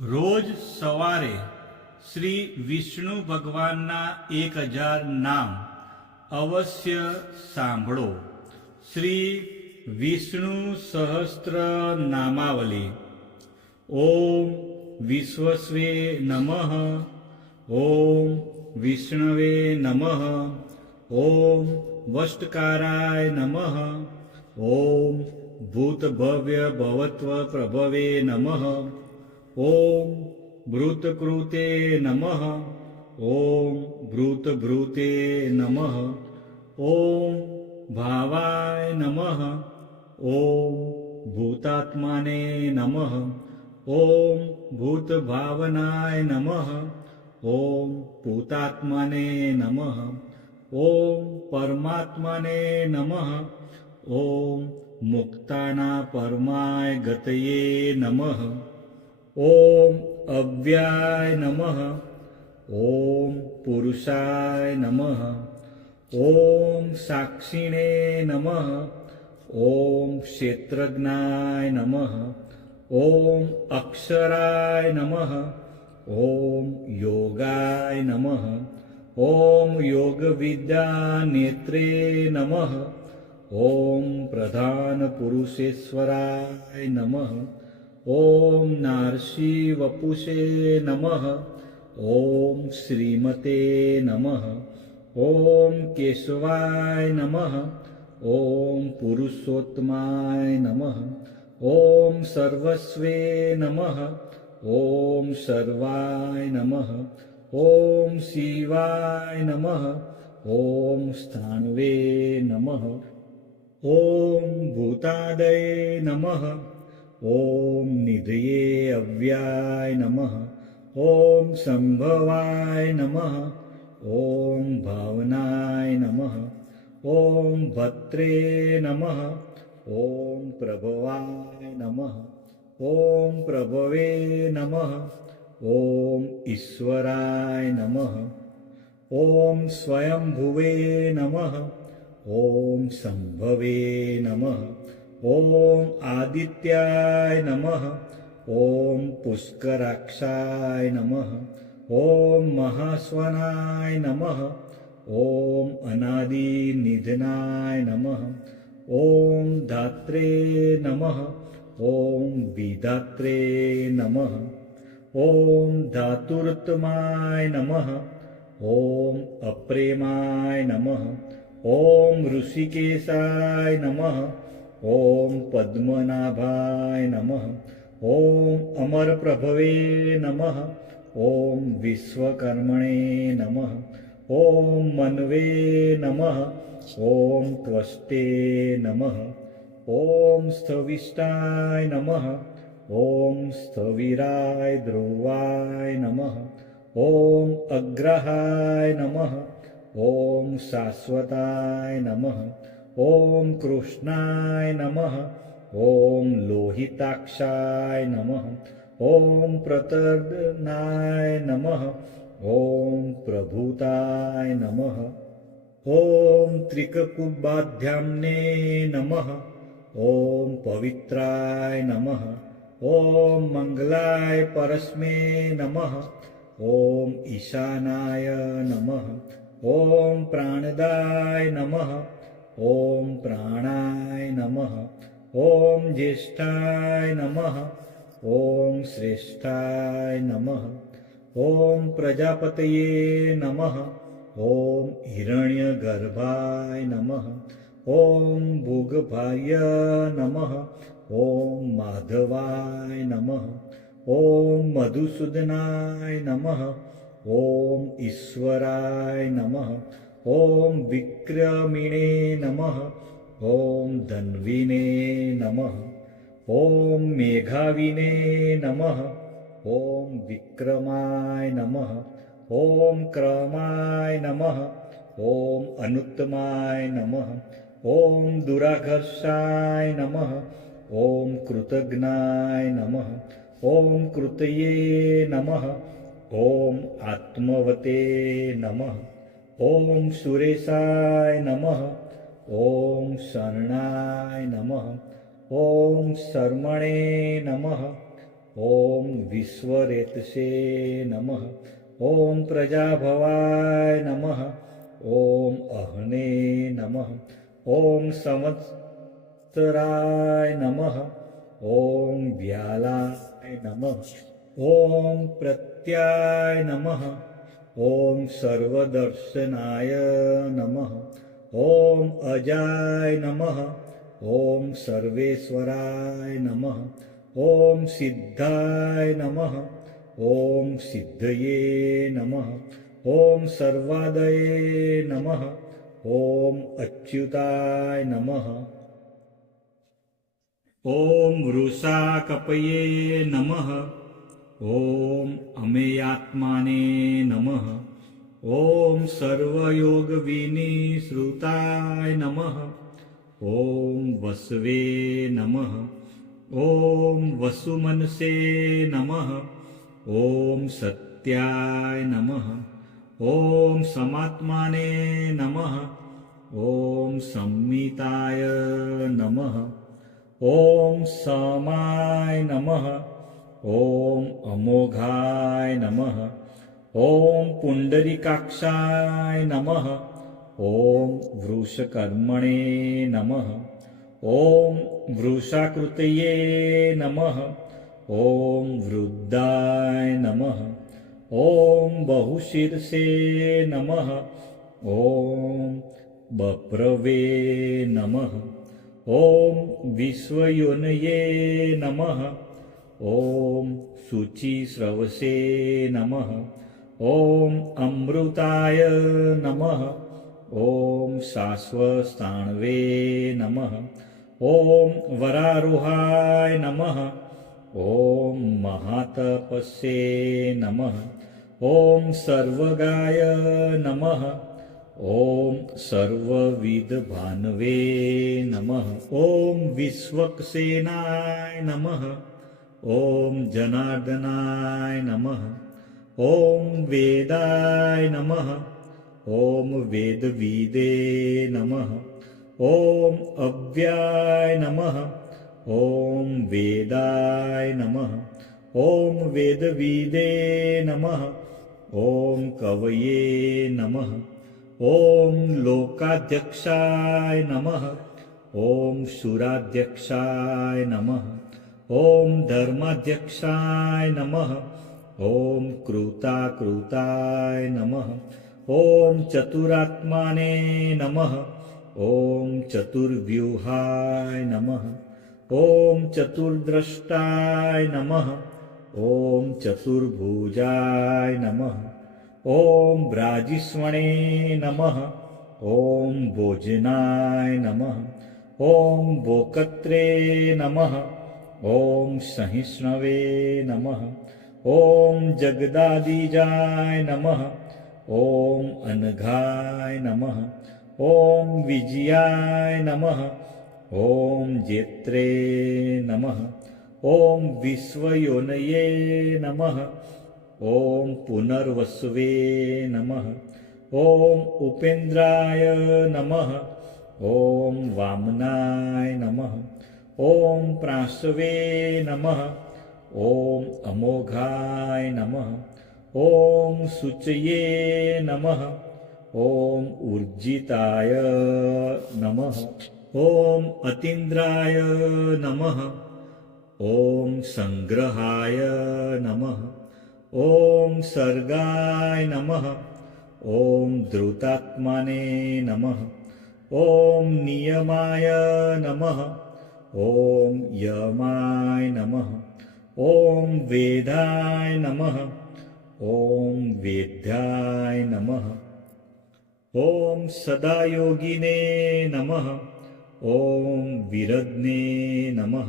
રોજ સવારે શ્રી વિષ્ણુ ભગવાનના 1000 નામ અવશ્ય સાંભળો. શ્રી વિષ્ણુ સહસ્ત્ર નામાવલી. ઓમ વિશ્વસ્વે નમઃ. ઓમ વિષ્ણવે નમઃ. ઓમ વષ્ટકારાય નમઃ. ઓમ ભૂતભવ્ય ભવત્વ પ્રભવે નમઃ. ઓમ ભૃતકૃતે નમઃ. ઓમ ભૃતભૃતે નમઃ. ઓમ ભાવાય નમઃ. ઓમ ભૂતાત્માને નમઃ. ઓમ ભૂતભાવનાય નમઃ. ઓમ ભૂતાત્માને નમઃ. ઓમ પરમાત્માને નમઃ. ઓમ મુક્તાના પરમાય ગતયે નમઃ. ઓમ અવ્યાય નમઃ. ઓમ પુરુષાય નમઃ. ઓમ સાક્ષિણે નમઃ. ઓમ ક્ષેત્રજ્ઞાય નમઃ. ઓમ અક્ષરાય નમઃ. ઓમ યોગાય નમઃ. ઓમ યોગવિદ્યા નેત્રે નમઃ. ઓમ પ્રધાન પુરુષેશ્વરાય નમઃ. ઓમ નારસી વપુષે નમઃ. ઓમ શ્રીમતે નમઃ. ઓમ કેશવાય નમઃ. ઓમ પુરુષોત્તમાય નમઃ. ઓમ સર્વસ્વે નમઃ. ઓમ સર્વાય નમઃ. ઓમ શિવાય નમઃ. ઓમ સ્થાણવે નમઃ. ઓમ ભૂતાદય નમઃ. ઓમ નિધયે અવ્યાય નમઃ. ઓમ સંભવાય નમઃ. ઓમ ભાવનાય નમઃ. ઓમ ભત્રે નમઃ. ઓમ પ્રભવાય નમઃ. ઓમ પ્રભવે નમઃ. ઓમ ઈશ્વરાય નમઃ. ઓમ સ્વયંભુવે નમઃ. ઓમ સંભવે નમઃ. ઓમ આદિત્યાય નમઃ. ઓમ પુષ્કરાક્ષાય નમઃ. ઓમ મહાસ્વનાય નમઃ. ઓમ અનાદિનિધનાય નમઃ. ઓમ ધાત્રે નમઃ. ઓમ વિધાત્રે નમઃ. ઓમ ધાતુર્તમાય નમઃ. ઓમ અપ્રેમાય નમઃ. ઓમ ઋષિકેશાય નમઃ. ઓમ પદ્મનાભાય નમઃ. ઓમ અમરપ્રભવે નમઃ. ઓમ વિશ્વકર્મણે નમઃ. ઓમ મન્વે નમઃ. ઓમ ત્વષ્ટે નમઃ. ઓમ સ્થવિષ્ટાય નમઃ. ઓમ સ્થવિરાય ધ્રુવાય નમઃ. ઓમ અગ્રહાય નમઃ. ઓમ શાશ્વતાય નમઃ. ઓમ કૃષ્ણાય નમઃ. ઓમ લોહિતાક્ષાય નમઃ. ઓમ પ્રતર્દનાય નમઃ. ઓમ પ્રભુતાય નમઃ. ઓમ ત્રિકકુબાધ્યામ્ને નમઃ. ઓમ પવિત્રાય નમઃ. ઓમ મંગલાય પરસ્મે નમઃ. ઓમ ઈશાનાય નમઃ. ઓમ પ્રાણદાય નમઃ. ઓમ પ્રાણાય નમઃ. ઓમ જ્યેષ્ઠાય નમઃ. ઓમ શ્રેષ્ઠાય નમઃ. ઓમ પ્રજાપતયે નમઃ. ઓમ હિરણ્યગર્ભાય નમઃ. ઓમ ભોગભાય નમઃ. ઓમ માધવાય નમઃ. ઓમ મધુસૂદનાય નમઃ. ઓમ ઈશ્વરાય નમઃ. ઓમ વિક્રમિણે નમઃ. ઓમ ધન્વીને નમઃ. ઓમ મેઘાવિને નમઃ. ઓમ વિક્રમાય નમઃ. ઓમ ક્રમાય નમઃ. ઓમ અનુત્તમાય નમઃ. ઓમ દુરાઘર્ષાય નમઃ. ઓમ કૃતજ્ઞાય નમઃ. ઓમ કૃતયે નમઃ. ઓમ આત્મવતે નમઃ. ઓમ સુરેશાય નમઃ. ઓમ શરણાય નમઃ. ઓમ શર્મણે નમઃ. ॐ विश्वरेतसे नमः ॐ प्रजाभवाय नमः ॐ अहने नमः ॐ संवत्सराय नमः ॐ व्यालाय नमः ॐ प्रत्याय नमः ॐ सर्वदर्शनाय नमः ॐ अजाय नमः ॐ सर्वेश्वराय नमः ॐ सिद्धाय नमः ॐ सिद्धये नमः ॐ सर्वादये नमः ॐ अच्युताय नमः ॐ वृषाकपये नमः ॐ अमेयात्माने नमः ॐ सर्वयोगविनिसृताय नमः ॐ वसवे नमः ॐ वसुमनसे नमः ॐ सत्याय नमः ॐ समात्माने नमः ॐ संमिताय नमः ॐ समाय नमः ॐ अमोघाय नमः ॐ पुंडरीकाक्षाय नमः ॐ वृषकर्मणे नमः ॐ वृषाकृतये नमः ॐ वृद्धाय नमः ॐ बहुशीर्षे नमः ॐ बप्रवे नमः ॐ विश्वयोनये नमः ॐ शुचिस्रवसे नमः ॐ अमृताय नमः ॐ शाश्वतस्थाणवे नमः ॐ वरारोहाय नमः ॐ महातपस्ये नमः ॐ सर्वगाय नमः ॐ सर्वविदभानवे नमः ॐ विश्वक्सेनाय नमः ॐ जनार्दनाय नमः ॐ वेदाय नमः ॐ वेदविदे नमः ॐ अव्याय नमः ॐ वेदाय नमः ॐ वेदविदे नमः ॐ कवये नमः ॐ लोकाध्यक्षाय नमः ॐ सुराध्यक्षाय नमः ॐ धर्माध्यक्षाय नमः ॐ कृताकृताय नमः ॐ चतुरात्माने नमः ॐ चतुर्व्यूहाय नमः ॐ चतुर्द्रष्टाय नमः ॐ चतुर्भुजाय नमः ॐ ब्राजिस्वणे नमः ॐ भोजनाय नमः ॐ भोकत्रे नमः ॐ सहिष्णवे नमः ॐ जगदादिजाय नमः ॐ अनघाय नमः ॐ विजयाय नमः ॐ जेत्रे नमः ॐ विश्वयोनये नमः ॐ पुनर्वसवे नमः ॐ उपेन्द्राय नमः ॐ वामनाय नमः ॐ प्राशवे नमः ॐ अमोघाय नमः ॐ शुचये नमः ॐ ऊर्जिताय नमः ॐ अतीन्द्राय नमः ॐ संग्रहाय नमः ॐ सर्गाय नमः ॐ धृतात्माने नमः ॐ नियमाय नमः ॐ यमाय नमः ॐ वेदाय नमः ॐ वेद्याय नमः ॐ सदायोगिने नमः ॐ विरज्ञे नमः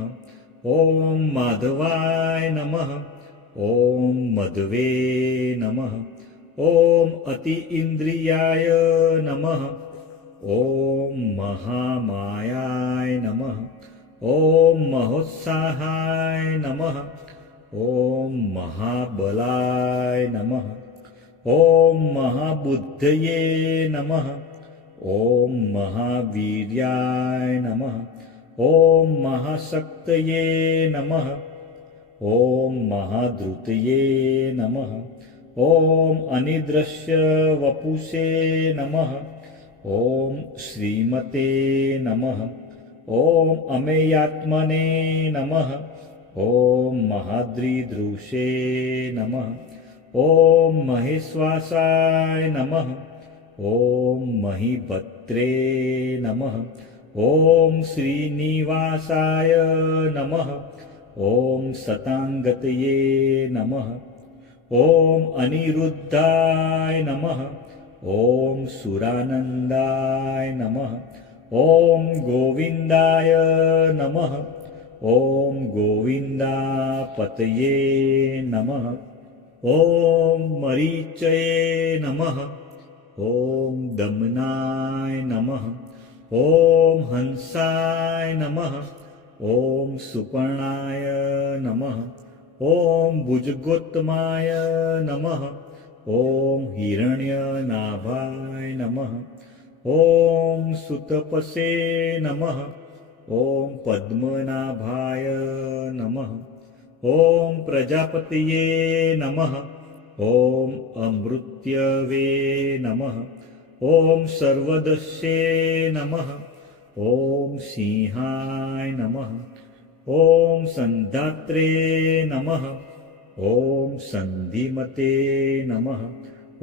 ॐ माधवाय नमः ॐ मध्वे नमः ॐ अति इंद्रियाय नमः ॐ महामायाय नमः ॐ महोत्साहाय नमः ॐ महाबलाय नमः ॐ महाबुद्धये नमः ॐ महावीर्याय नमः ॐ महाशक्तये नमः ॐ महाधृतये नमः। ॐ अनिद्रश्य वपुषे नमः। ॐ श्रीमते नमः। ॐ अमेयात्मने नमः। ॐ महाद्रिदृशे नमः। ॐ महेश्वासाय नमः। ॐ महीभद्रे नमः। ॐ श्रीनिवासाय नमः। ॐ सताङ्गतये नमः। ॐ अनिरुद्धाय नमः। ॐ सुरानन्दाय नमः। ॐ गोविन्दाय नमः। ॐ गोविन्दापतये नमः। ॐ मरीचये नमः। ॐ दमनाय नमः। ॐ हंसाय नमः। ॐ सुपर्णाय नमः। ॐ भुजगोत्तमाय नमः। ॐ हिरण्यनाभाय नमः। ॐ सुतपसे नमः। ॐ पद्मनाभाय नमः। ॐ प्रजापतये नमः। ॐ अमृत्यवे नमः। ॐ सर्वदस्ये नमः। ॐ सिंहाय नमः। ॐ सन्धात्रे नमः। ॐ सन्धिमते नमः।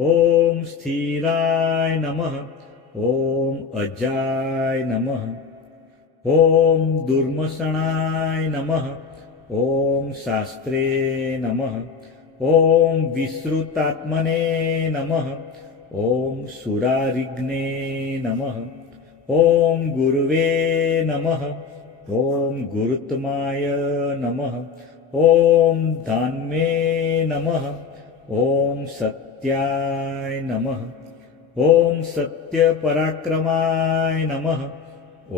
ॐ स्थिराय नमः। ॐ अजाय नमः। ॐ दुर्मसणाय नमः। ॐ शास्त्रे नमः। ॐ विश्रुतात्मने नमः। ॐ सुरारिघ्ने नमः। ॐ गुरुवे नमः। ॐ गुरुत्माय नमः। ॐ धान्मे नमः। ॐ सत्याय नमः। ॐ सत्यपराक्रमाय नमः।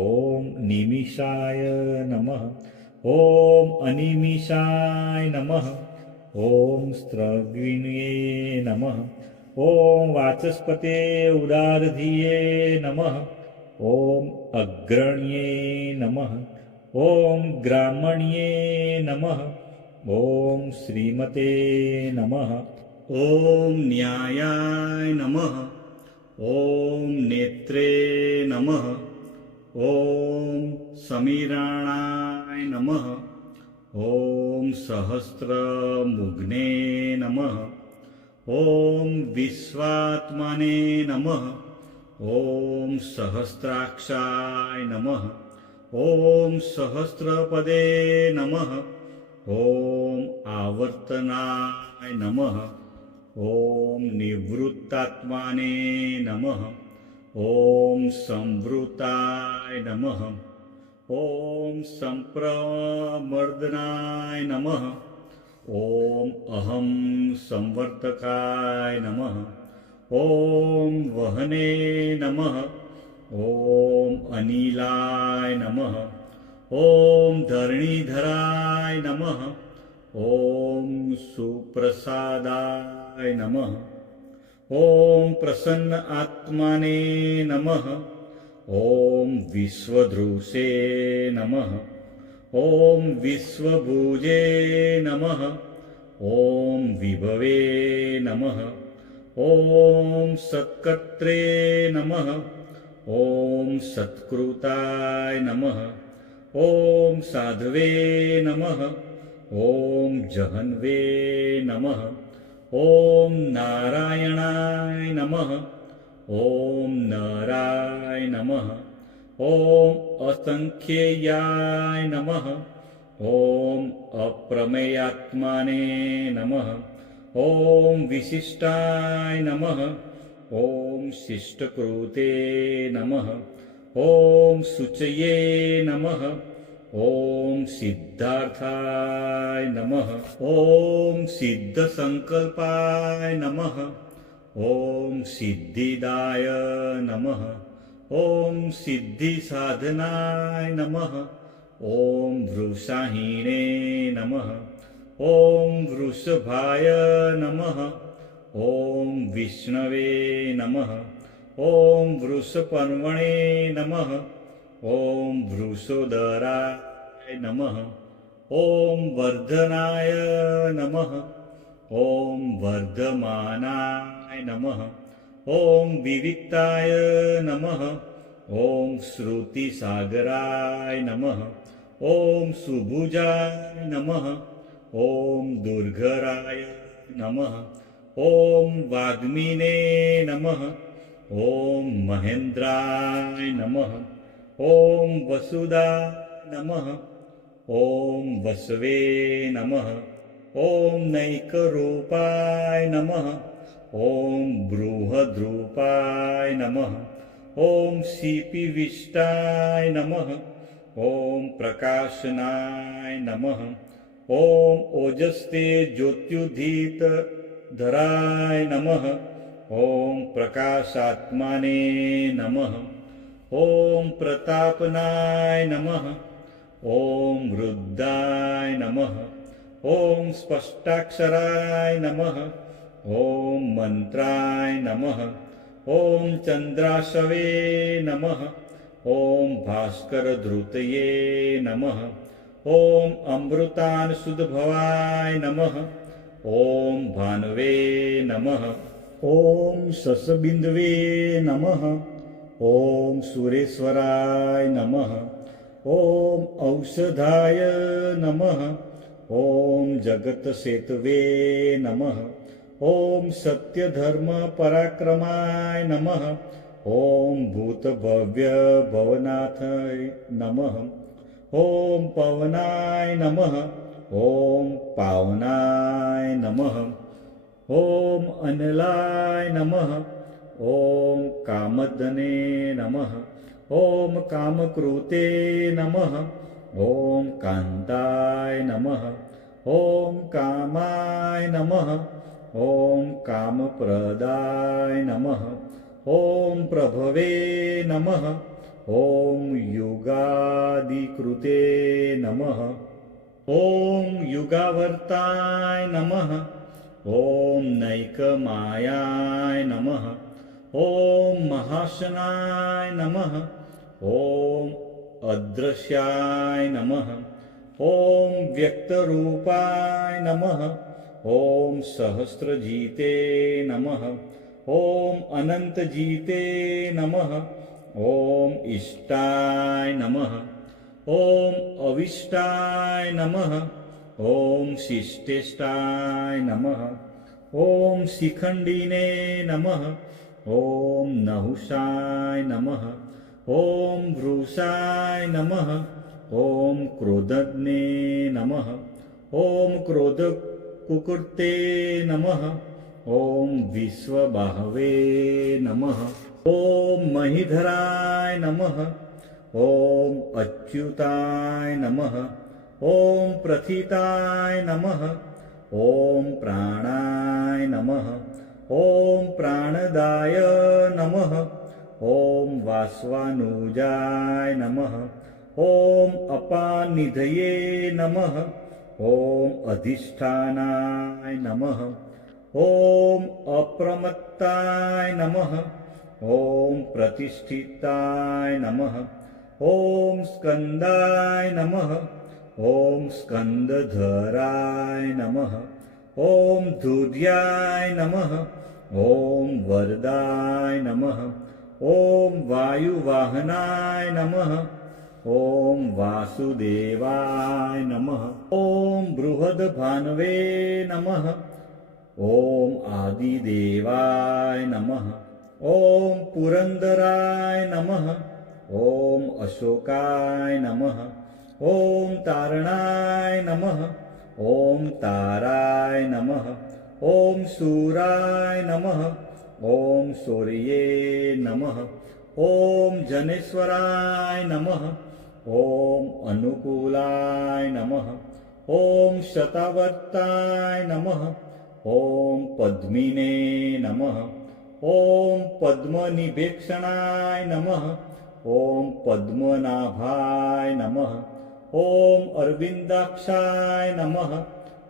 ॐ निमिषाय नमः। ॐ अनिमिषाय नमः। ॐ स्त्रविण्ये नमः। ॐ वाचस्पते उदारधिये नमः। ॐ अग्रण्ये नमः। ॐ ग्रामण्ये नमः। ॐ श्रीमते नमः। ॐ न्यायाय नमः। ॐ नेत्रे नमः। ॐ समीराणाय नमः। ॐ सहस्रमुग्ने नमः। ॐ विश्वात्मने नमः। ॐ सहस्राक्षाय नमः। ॐ सहस्रपदे नमः। ॐ आवर्तनाय नमः। ॐ निवृत्तात्माने नमः। ॐ संवृताय नमः। ॐ संप्रमर्दनाय नमः। ॐ अहं संवर्तकाय नमः। ॐ वहने नमः। ॐ अनिलाय नमः। ॐ धरणीधराय नमः। ॐ सुप्रसादाय नमः। ॐ प्रसन्न आत्माने नमः। ॐ विश्वधृषे नमः। ॐ विश्वभुजे नमः। ॐ विभवे नमः। ॐ सत्कर्त्रे नमः। ॐ सत्कृताय नमः। ॐ साधवे नमः। ॐ जहन्वे नमः। ॐ नारायणाय नमः। ॐ नराय नमः। ॐ असंख्येयाय नमः। ॐ अप्रमेयात्माने नमः। ॐ विशिष्टाय नमः। ॐ शिष्टकृते नमः। ॐ शुचये नमः। ॐ सिद्धार्थाय नमः। ॐ सिद्धसंकल्पाय नमः। ॐ सिद्धिदाय नमः। ॐ सिद्धिसाधनाय नमः। ॐ वृषाहीणे नमः। ॐ वृषभाय नमः। ॐ विष्णवे नमः। ॐ वृषपर्वणे नमः। ॐ वृषोदराय नमः। ॐ वर्धनाय नमः ॐ वर्धमानाय नमः ॐ विविक्ताय नमः ॐ श्रुतिसागराय नमः ॐ सुभुजाय नमः ॐ दुर्धराय नमः ॐ वाग्मिने नमः ॐ महेन्द्राय नमः ॐ वसुदाय नमः ॐ वसवे नमः ॐ नैकरूपाय नमः ॐ बृहद्रूपाय नमः ॐ शिपिविष्टाय नमः ॐ प्रकाशनाय नमः ॐ ओजस्ते ज्योत्युदित धराय नमः ॐ प्रकाशात्माने नमः ॐ प्रतापनाय नमः ॐ वृद्धाय नमः ॐ स्पष्टाक्षराय नमः ॐ मंत्राय नमः ॐ चन्द्राशवे नमः ॐ भास्करधृतये नमः ॐ अमृतानुसुतभवाय नमः ॐ भानवे नमः ॐ ससबिन्दवे नमः ॐ सुरेश्वराय नमः ॐ औषधाय नमः ॐ जगत्सेतवे नमः ॐ सत्यधर्मपराक्रमाय नमः ॐ भूतभव्यभवनाथाय नमः ॐ पवनाय नमः ॐ पावनाय नमः ॐ अनलाय नमः ॐ कामदने नमः ॐ कामकृते नमः ॐ कान्ताय नमः ॐ कामाय नमः ॐ कामप्रदाय नमः ॐ प्रभवे नमः ॐ युगादिकृते नमः ॐ युगावर्ताय नमः ॐ नैकमायाय नमः ॐ महाशनाय नमः ॐ अदृश्याय नमः ॐ व्यक्तरूपाय नमः ॐ सहस्रजीते नमः ॐ अनन्तजीते नमः ॐ इष्टाय नमः ॐ अविष्टाय नमः ॐ शिष्टेष्टाय नमः ॐ शिखण्डिने नमः ॐ नहुषाय नमः ॐ वृषाय नमः ॐ क्रोधज्ञे नमः ॐ क्रोधकुकुर्ते नमः ॐ विश्वबाहवे नमः ॐ महीधराय नमः ॐ अच्युताय नमः ॐ प्रथिताय नमः ॐ प्राणाय नमः ॐ प्राणदाय नमः ॐ वासवानुजाय नमः ॐ अपानिधये नमः ॐ अधिष्ठानाय नमः ॐ अप्रमत्ताय नमः ॐ प्रतिष्ठिताय नमः ॐ स्कन्दाय नमः ॐ स्कन्दधराय नमः ॐ धूर्याय नमः ॐ वरदाय नमः ॐ वायुवाहनाय नमः ॐ वासुदेवाय नमः ॐ बृहद्भानवे नमः ॐ आदिदेवाय नमः ॐ पुरन्दराय नमः ॐ अशोकाय नमः ॐ तारणाय नमः ॐ ताराय नमः ॐ शूराय नमः ॐ सूर्ये नमः ॐ जनेश्वराय नमः ॐ अनुकूलाय नमः ॐ शतावर्ताय नमः ॐ पद्मिने नमः ॐ पद्मनिभेक्षणाय नमः ॐ पद्मनाभाय नमः ॐ अरविन्दाक्षाय नमः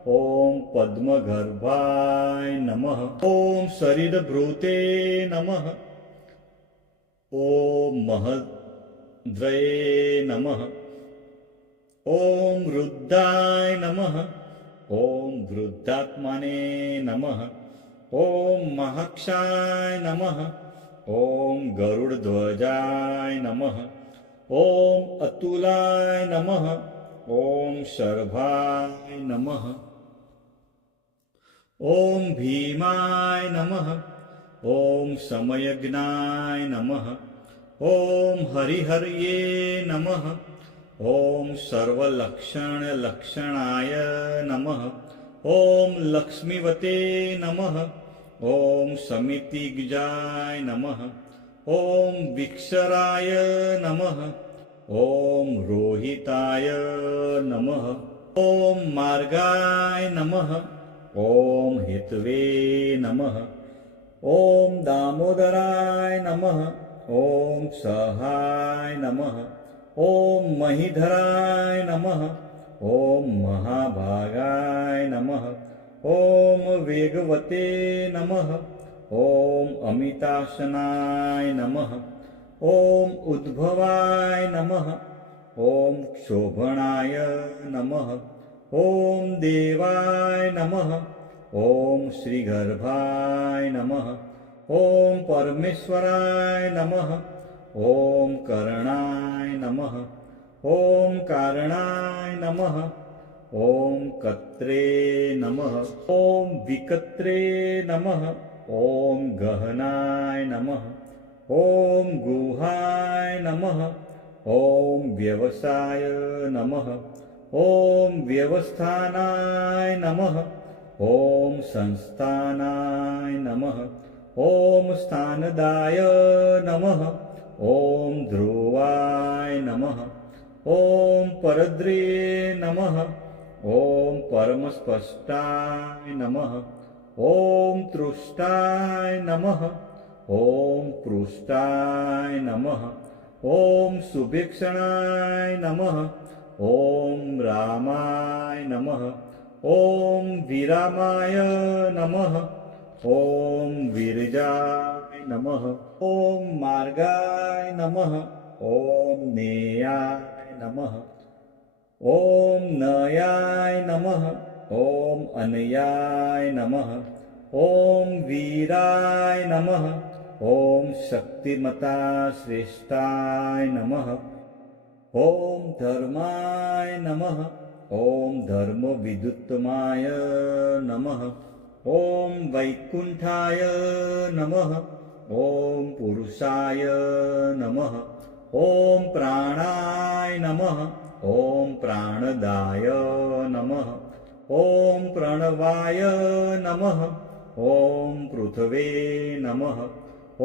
ॐ पद्मगर्भाय नमः ॐ शरीरभृते नमः ॐ महद्रये नमः ॐ वृद्धाय नमः। ॐ वृद्धात्मने नमः। ॐ महक्षाय नमः। ॐ गरुडध्वजाय नमः। ॐ अतुलाय नमः। ॐ शर्भाय नमः। ॐ भीमाय नमः। ॐ समयज्ञाय नमः। ॐ हरिहर्ये नमः। ॐ सर्वलक्षणलक्षणाय नमः। ॐ लक्ष्मीवते नमः। ॐ समितिज्ञाय नमः। ॐ विक्षराय नमः। ॐ रोहिताय नमः। ॐ मार्गाय नमः। ॐ हेतवे नमः। ॐ दामोदराय नमः। ॐ सहाय नमः। ॐ महीधराय नमः। ॐ महाभागाय नमः। ॐ वेगवते नमः। ॐ अमिताशनाय नमः। ॐ उद्भवाय नमः। ॐ क्षोभणाय नमः। ॐ देवाय नमः। ॐ श्रीगर्भाय नमः। ॐ परमेश्वराय नमः। ॐ करणाय नमः। ॐ कारणाय नमः। ॐ कत्रे नमः। ॐ विकत्रे नमः। ॐ गहनाय नमः। ॐ गुहाय नमः। ॐ व्यवसाय नमः। ॐ व्यवस्थानाय नमः। ॐ संस्थानाय नमः। ॐ स्थानदाय नमः। ॐ ध्रुवाय नमः। ॐ परद्रे नमः। ॐ परमस्पष्टाय नमः। ॐ तृष्टाय नमः। ॐ पृष्ठाय नमः। ॐ सुभिक्षणाय नमः। ॐ रामाय नमः। ॐ विरामाय नमः। ॐ विरजाय नमः। ॐ मार्गाय नमः। ॐ नेयाय नमः। ॐ नयाय नमः। ॐ अनयाय नमः। ॐ वीराय नमः। ॐ शक्तिमता श्रेष्ठाय नमः। ॐ धर्माय नमः। ॐ धर्मविदुत्तमाय नमः। ॐ वैकुण्ठाय नमः। ॐ पुरुषाय नमः। ॐ प्राणाय नमः। ॐ प्राणदाय नमः। ॐ प्रणवाय नमः। ॐ पृथ्वे नमः।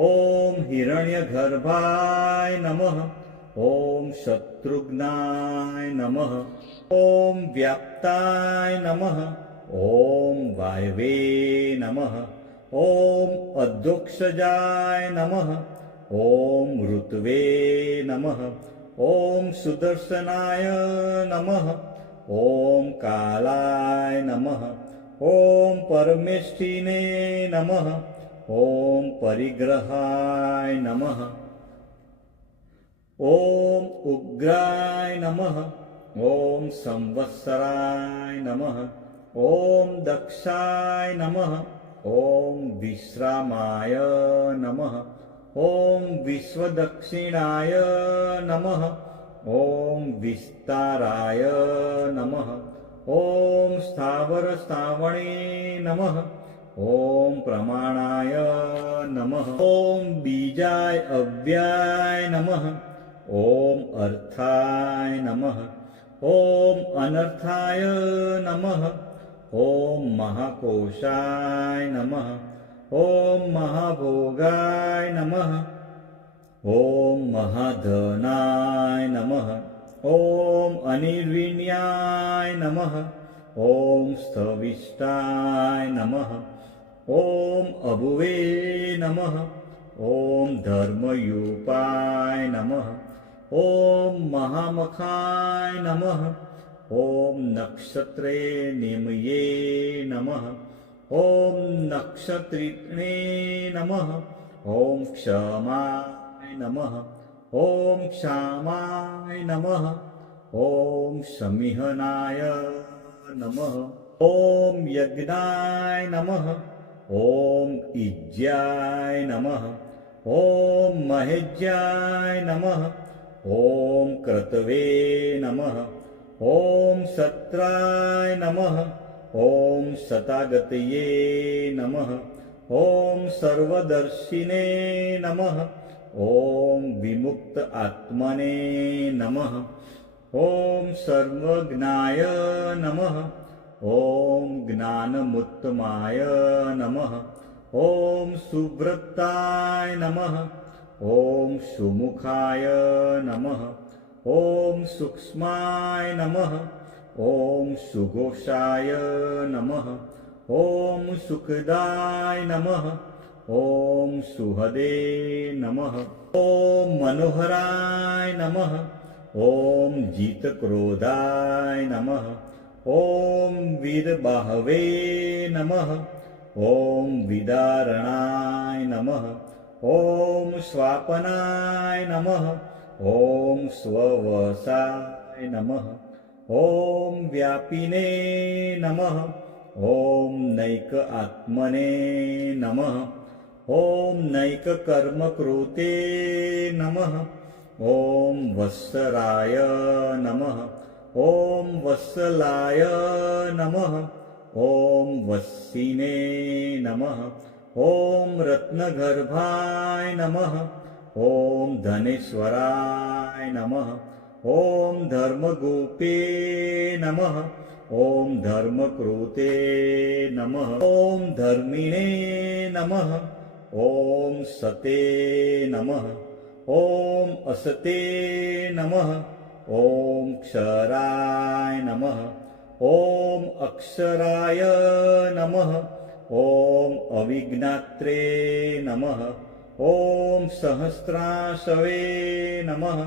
ॐ हिरण्यगर्भाय नमः। ॐ शत्रुघ्नाय नमः। ॐ व्याप्ताय नमः। ॐ वायवे नमः। ॐ अधोक्षजाय नमः। ॐ ऋतवे नमः। ॐ सुदर्शनाय नमः। ॐ कालाय नमः। ॐ परमेष्ठिने नमः। ॐ परिग्रहाय नमः। ॐ उग्राय नमः। ॐ संवत्सराय नमः। ॐ दक्षाय नमः। ॐ विश्रामाय नमः। ॐ विश्वदक्षिणाय नमः। ॐ विस्ताराय नमः। ॐ स्थावरस्थावणे नमः। ॐ प्रमाणाय नमः। ॐ बीजाय अव्याय नमः। ॐ अर्थाय नमः। ॐ अनर्थाय नमः। ॐ महाकोशाय नमः। ॐ महाभोगाय नमः। ॐ महाधनाय नमः। ॐ अनिर्विण्याय नमः। ॐ स्थविष्टाय नमः। ॐ अभुवे नमः। ॐ धर्मयूपाय नमः। ॐ महामखाय नमः। ॐ नक्षत्रे निमये नमः। ॐ नक्षत्रिणे नमः। ॐ क्षमाय नमः। ॐ क्षामाय नमः। ॐ समिहनाय नमः ॐ यज्ञाय नमः ॐ इज्याय नमः ॐ महेज्याय नमः ॐ क्रतवे नमः ॐ सत्राय नमः ॐ सतागतये नमः ॐ सर्वदर्शिने नमः ॐ विमुक्त आत्मने नमः ॐ सर्वज्ञाय नमः ॐ ज्ञानमुत्तमाय नमः ॐ सुव्रताय नमः ॐ सुमुखाय नमः ॐ सूक्ष्माय नमः ॐ सुघोषाय नमः ॐ सुखदाय नमः ॐ सुहदे नमः ॐ मनोहराय नमः ॐ जितक्रोधाय नमः ॐ वीरबाहवे नमः ॐ विदारणाय नमः ॐ स्वापनाय नमः ॐ स्ववसाय नमः ॐ व्यापिने नमः ॐ नैक आत्मने नमः ॐ नैक कर्मकृते नमः ॐ वत्सराय नमः ॐ वत्सलाय नमः ॐ वत्सिने नमः ॐ रत्नगर्भाय नमः ॐ धनेश्वराय नमः ॐ धर्मगोपे नमः ॐ धर्मकृते नमः ॐ धर्मिणे नमः ॐ सते नमः ॐ असते नमः ॐ क्षराय नमः ॐ अक्षराय नमः ॐ अविज्ञात्रे नमः ॐ सहस्राशवे नमः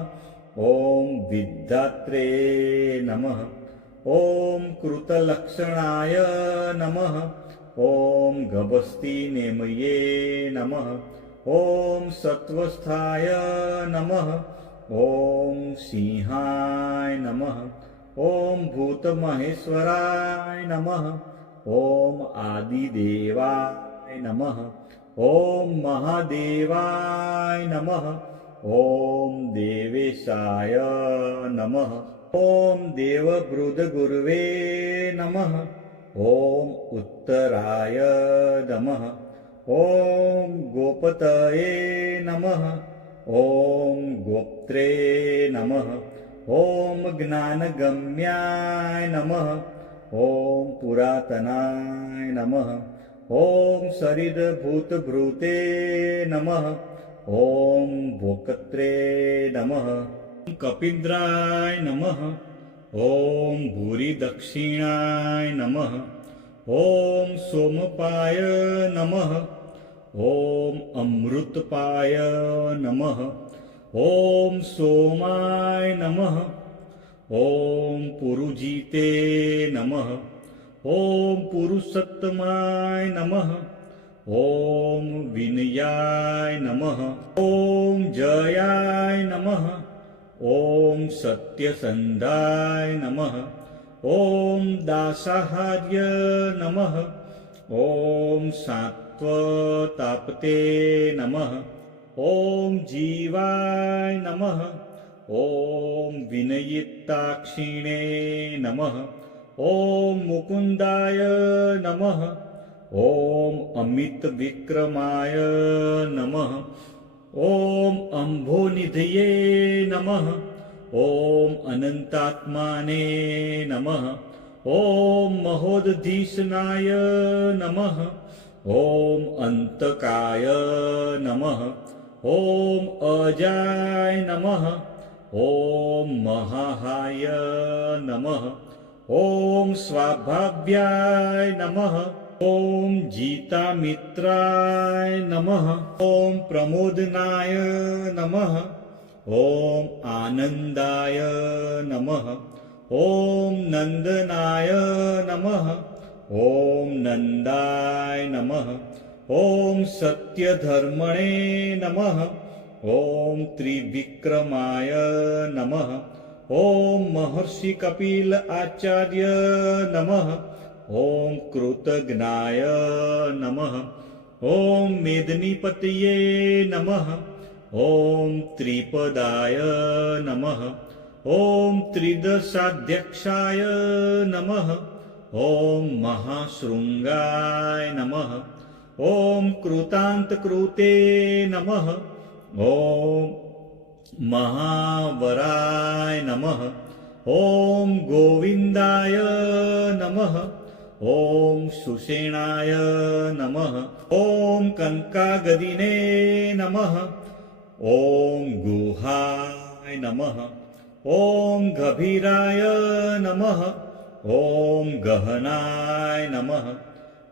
ॐ विद्धात्रे नमः ॐ कृतलक्षणाय नमः ॐ गभस्तिनेमये नमः ॐ सत्वस्थाय नमः ॐ सिंहाय नमः ॐ भूतमहेश्वराय नमः ॐ आदिदेवाय नमः ॐ महादेवाय नमः ॐ देवेशाय नमः ॐ देवबृहद्गुरवे नमः ॐ उत्तराय नमः ॐ गोपतये नमः ॐ गोप्त्रे नमः ॐ ज्ञानगम्याय नमः ॐ पुरातनाय नमः ॐ शरीरभूतभृते नमः ॐ भोक्त्रे नमः कपीन्द्राय नमः ॐ भूरिदक्षिणाय नमः ॐ सोमपाय नमः ॐ अमृतपाय नमः ॐ सोमाय नमः ॐ पुरुजिते नमः ॐ पुरुषोत्तमाय नमः ॐ विनयाय नमः ॐ जयाय नमः ॐ सत्यसन्धाय नमः ॐ दासाहार्य नमः ॐ सात्वतापते नमः ॐ जीवाय नमः ॐ विनयिताक्षिणे नमः ॐ मुकुन्दाय नमः ॐ अमितविक्रमाय नमः ॐ अम्भोनिधये नमः ॐ अनन्तात्माने नमः ॐ महोदधीशनाय नमः ॐ अन्तकाय नमः ॐ अजाय नमः ॐ महाहाय नमः ॐ स्वाभाव्याय नमः ॐ जीतामित्राय नमः ॐ प्रमोदनाय नमः ॐ आनन्दाय नमः ॐ नन्दनाय नमः ॐ नन्दाय नमः ॐ सत्यधर्मणे नमः ॐ त्रिविक्रमाय नमः ॐ महर्षि कपिल आचार्य नमः। ॐ कृतघ्नाय नमः। ॐ मेदिनीपतये नमः। ॐ त्रिपदाय नमः। ॐ त्रिदशाध्यक्षाय नमः। ॐ महाशृङ्गाय नमः। ॐ कृतान्तकृते नमः। ॐ महावराय नमः। ॐ गोविन्दाय नमः। ॐ सुषेणाय नमः। ॐ कनकागदिने नमः। ॐ गुहाय नमः। ॐ गभीराय नमः। ॐ गहनाय नमः।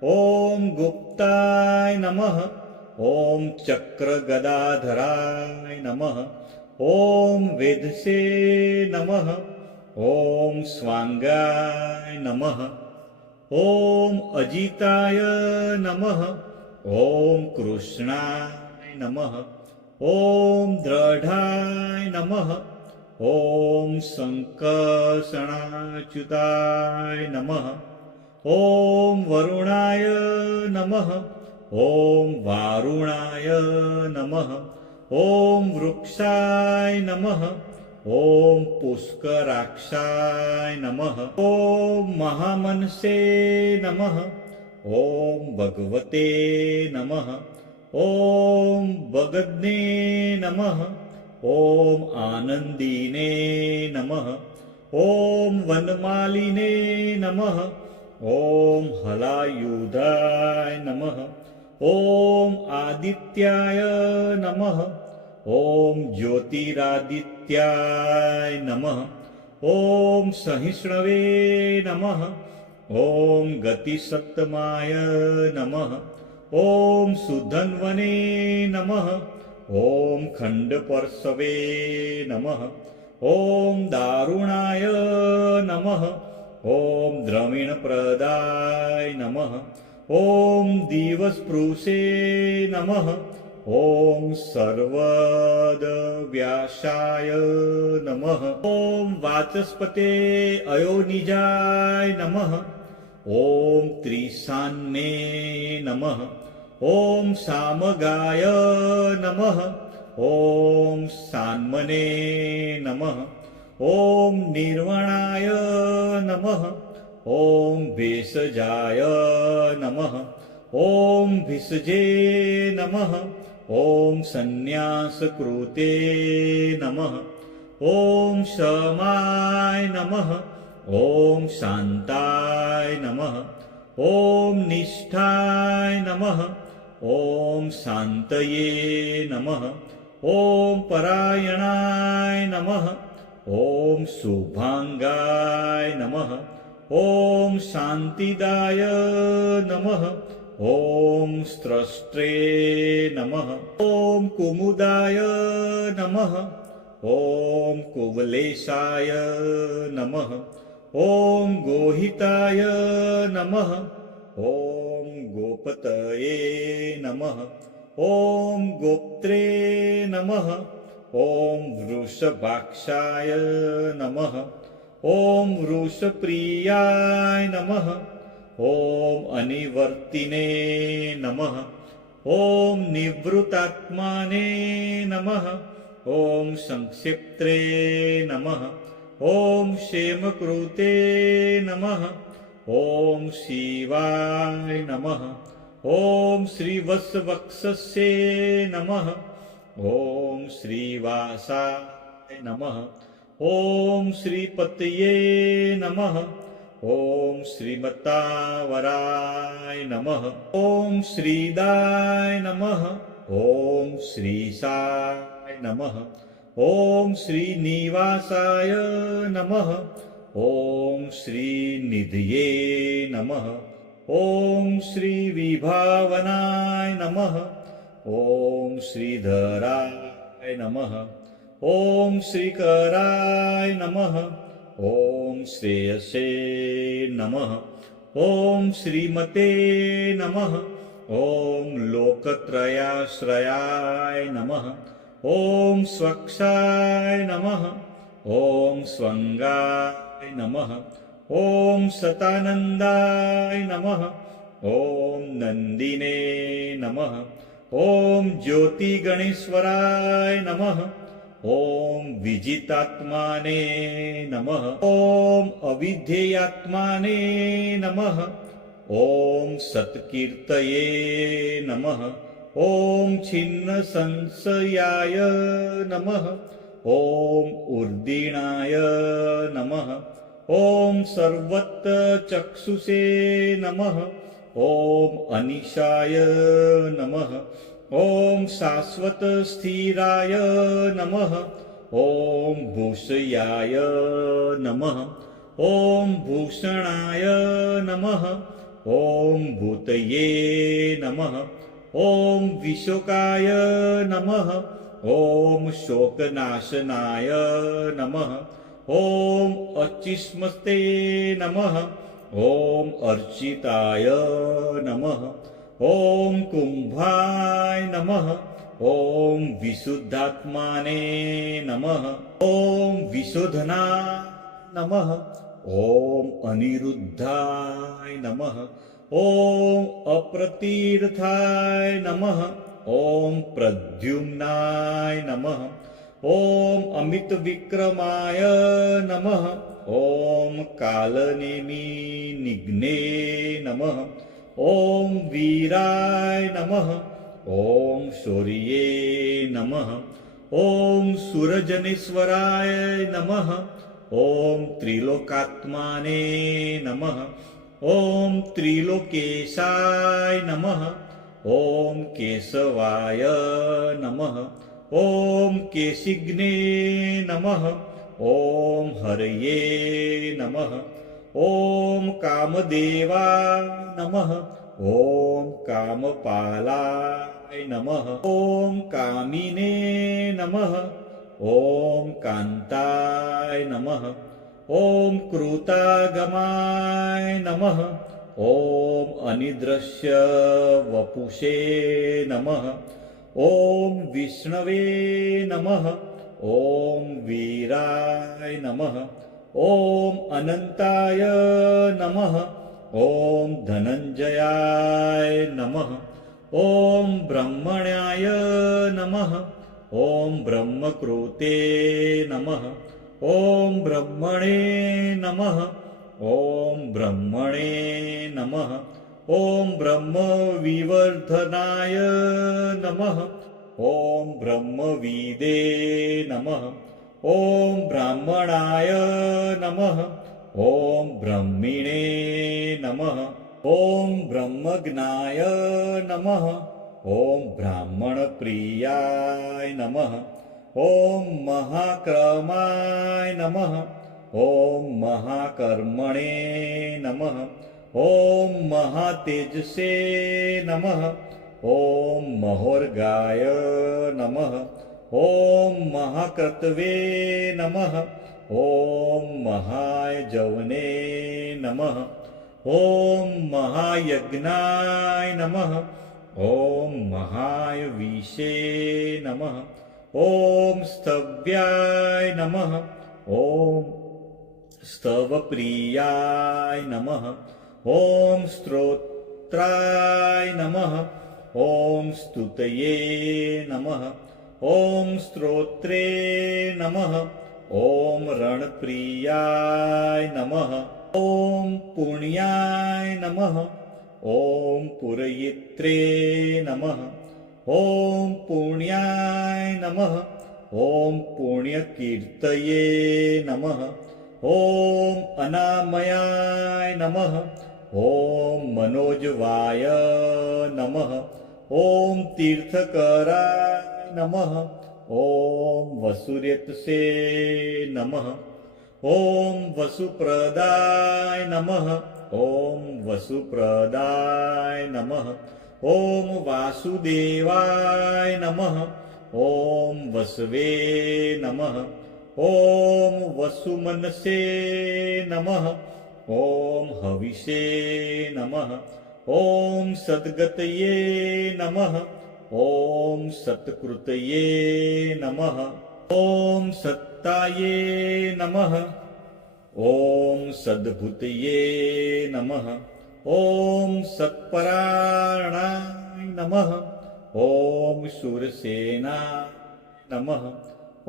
ॐ गुप्ताय नमः। ॐ चक्रगदाधराय नमः। ॐ वेदसे नमः। ॐ स्वाङ्गाय नमः। ॐ अजिताय नमः। ॐ कृष्णाय नमः। ॐ दृढाय नमः। ॐ सङ्कर्षणाच्युताय नमः। ॐ वरुणाय नमः। ॐ वारुणाय नमः। ॐ वृक्षाय नमः। ॐ पुष्कराक्षाय नमः। ॐ महामनसे नमः। ॐ भगवते नमः। ॐ भगद्ने नमः। ॐ आनन्दीने नमः। ॐ वनमालिने नमः। ॐ हलायुधाय नमः। ॐ आदित्याय नमः। ॐ ज्योतिरादित्याय नमः। ॐ सहिष्णवे नमः। ॐ गतिसत्तमाय नमः। ॐ सुधन्वने नमः। ॐ खण्डपर्शवे नमः। ॐ दारुणाय नमः। ॐ द्रविणप्रदाय नमः। ॐ दिवस्पृशे नमः। ॐ सर्वदव्यासाय नमः। ॐ वाचस्पते अयोनिजाय नमः। ॐ त्रिसान्मे नमः। ॐ सामगाय नमः। ॐ सान्मने नमः। ॐ निर्वणाय नमः। ॐ भेषजाय नमः। ॐ भिषजे नमः। ॐ संन्यासकृते नमः। ॐ शमाय नमः। ॐ शान्ताय नमः। ॐ निष्ठाय नमः। ॐ शान्तये नमः। ॐ परायणाय नमः। ॐ शुभाङ्गाय नमः। ॐ शान्तिदाय नमः। ॐ स्रष्टे नमः। ॐ कुमुदाय नमः। ॐ कुवलेशाय नमः। ॐ गोहिताय नमः। ॐ गोपतये नमः। ॐ गोप्त्रे नमः। ॐ वृषभाक्षाय नमः। ॐ वृषप्रियाय नमः। ॐ अनिवर्तिने नमः। ॐ निवृत्तात्माने नमः। ॐ संक्षिप्त्रे नमः। ॐ क्षेमकृते नमः। ॐ शिवाय नमः। ॐ श्रीवत्सवक्षसे नमः। ॐ श्रीवासाय नमः। ॐ श्रीपतये नमः। ॐ श्रीमतावराय नमः। ॐ श्रीदाय नमः। ॐ श्रीशाय नमः। ॐ श्रीनिवासाय नमः। ॐ श्रीनिधये नमः। ॐ श्रीविभावनाय नमः। ॐ श्रीधराय नमः। ॐ श्रीकराय नमः। ॐ श्रेयसे नमः। ॐ श्रीमते नमः। ॐ लोकत्रयाश्रयाय नमः। ॐ स्वक्षाय नमः। ॐ स्वङ्गाय नमः ॐ सतानन्दाय नमः ॐ नन्दिने नमः ॐ ज्योतिगणेश्वराय नमः ॐ विजितात्माने नमः ॐ अविधेयात्माने नमः ॐ सत्कीर्तये नमः ॐ छिन्नसंशयाय नमः ॐ उर्दिणाय नमः ॐ सर्वत्रचक्षुषे नमः ॐ अनिशाय नमः ॐ शाश्वतस्थिराय नमः ॐ भूषयाय नमः ॐ भूषणाय नमः ॐ भूतये नमः ॐ विशोकाय नमः ॐ शोकनाशनाय नमः ॐ अचिष्मस्ते नमः ॐ अर्चिताय नमः ॐ कुम्भाय नमः ॐ विशुद्धात्माने नमः ॐ विशोधना नमः ॐ अनिरुद्धाय नमः ॐ अप्रतीर्थाय नमः ॐ प्रद्युम्नाय नमः ॐ अमितविक्रमाय नमः ॐ कालनेमि निघ्ने नमः ॐ वीराय नमः ॐ शौर्ये नमः ॐ सुरजनेश्वराय नमः ॐ त्रिलोकात्माने नमः ॐ त्रिलोकेशाय नमः ॐ केशवाय नमः ॐ केशिग्ने नमः ॐ हरये नमः ॐ कामदेवाय नमः ॐ कामपालाय नमः ॐ कामिने नमः ॐ कान्ताय नमः ॐ कृतागमाय नमः ॐ अनिदृश्य वपुषे नमः ॐ विष्णवे नमः ॐ वीराय नमः ॐ अनन्ताय नमः ॐ धनञ्जयाय नमः ॐ ब्रह्मण्याय नमः ॐ ब्रह्मकृते नमः ॐ ब्रह्मणे नमः ॐ ब्रह्मणे नमः ॐ ब्रह्मविवर्धनाय नमः ॐ ब्रह्मविदे नमः ॐ ब्राह्मणाय नमः ॐ ब्रह्मिणे नमः ॐ ब्रह्मज्ञाय नमः ॐ ब्राह्मणप्रियाय नमः ॐ महाक्रमाय नमः ॐ महाकर्मणे नमः ॐ महातेजसे नमः ॐ महोर्गाय नमः ॐ महाक्रतवे नमः ॐ महायजवने नमः ॐ महायज्ञाय नमः ॐ महायविषे नमः ॐ स्तव्याय नमः ॐ स्तवप्रियाय नमः ॐ स्तोत्राय नमः ॐ स्तुतये नमः ॐ स्तोत्रे नमः ॐ रणप्रियाय नमः ॐ पुण्याय नमः ॐ पुरयित्रे नमः ॐ पुण्याय नमः ॐ पुण्यकीर्तये नमः ॐ अनामयाय नमः ॐ मनोजवाय नमः ॐ तीर्थकराय नमः ॐ वसुरेतसे नमः ॐ वसुप्रदाय नमः ॐ वसुप्रदाय नमः ॐ वासुदेवाय नमः ॐ वसवे नमः ॐ वसुमनसे नमः ॐ हविषे नमः ॐ सद्गतये नमः ॐ सत्कृतये नमः ॐ सत् सत्ताये नमः। ॐ सद्भूतये नमः। ॐ सत्परायणाय नमः। ॐ शूरसेनाय नमः।